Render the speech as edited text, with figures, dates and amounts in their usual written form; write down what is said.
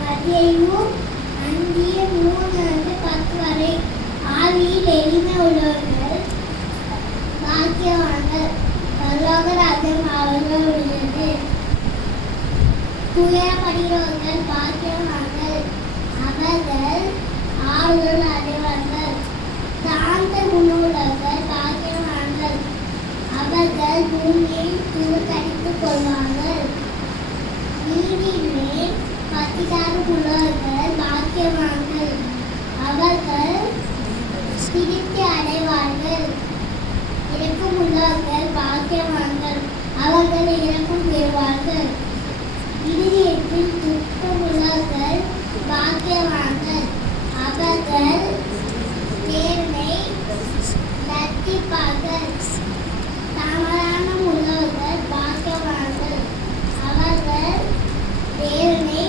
மதியம் 5-3-10 வரை ஆவியில் எளிமை உள்ளவர்கள் பாக்கியவான்கள், பரலோக ராஜ்யம் அவர்கள் உள்ளது. துயரப்படுகிறவர்கள் பாக்கியவான்கள், அவர்கள் ஆறுதல் அடைவார்கள். சாந்த குணமுள்ளவர்கள் பாக்கியவான்கள், அவர்கள் பூமியில் துருக்கடித்துக் கொள்வார்கள். நீரின் மேல் பசிதாகம் உள்ளவர்கள் பாக்கியவான்கள், அவர்கள் திருப்தி அடைவார்கள். இரக்கம் உள்ளவர்கள் பாக்கியவான்கள், அவர்கள் இரக்கம் பெறுவார்கள். இதயத்தில் துக்கம் உள்ளவர்கள் பாக்கியவான்கள், அவர்கள் தேவனை தரிசிப்பார்கள். சமாதானம் உள்ளவர்கள் பாக்கியவான்கள், அவர்கள் தேவனை